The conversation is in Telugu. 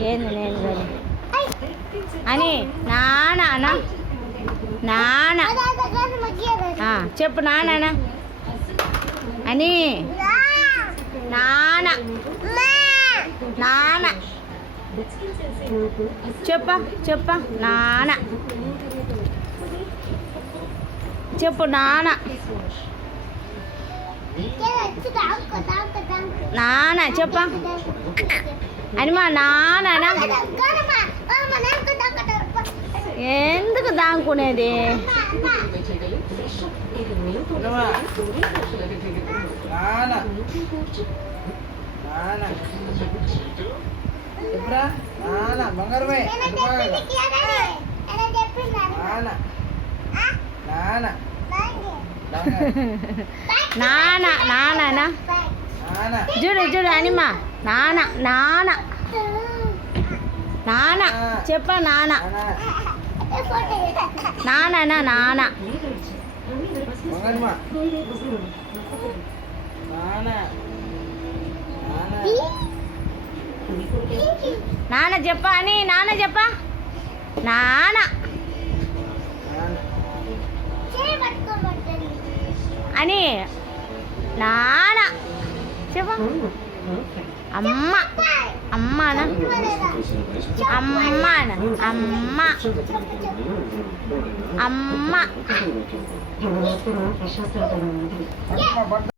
ఏంది నేను కానీ అని నాన్న అనా నాన్న చెప్పు నాన్న అని నాన్న నాన్న చెప్ప నాన్న చెప్పు నాన్న నాన్న చెప్ప అని మా నాన్న ఎందుకు దాంకునేది బంగారమే నాన్న నాన్న చూడు చూడు అనిమా నాన్న నాన్న నాన్న చెప్ప నాన్న నాన్న నాన్న నాన్న చెప్ప అని నాన్న చెప్ప నాన్న అని నాన్న చెప్ప అమ్మ అమ్మానా అమ్మానా అమ్మ అమ్మ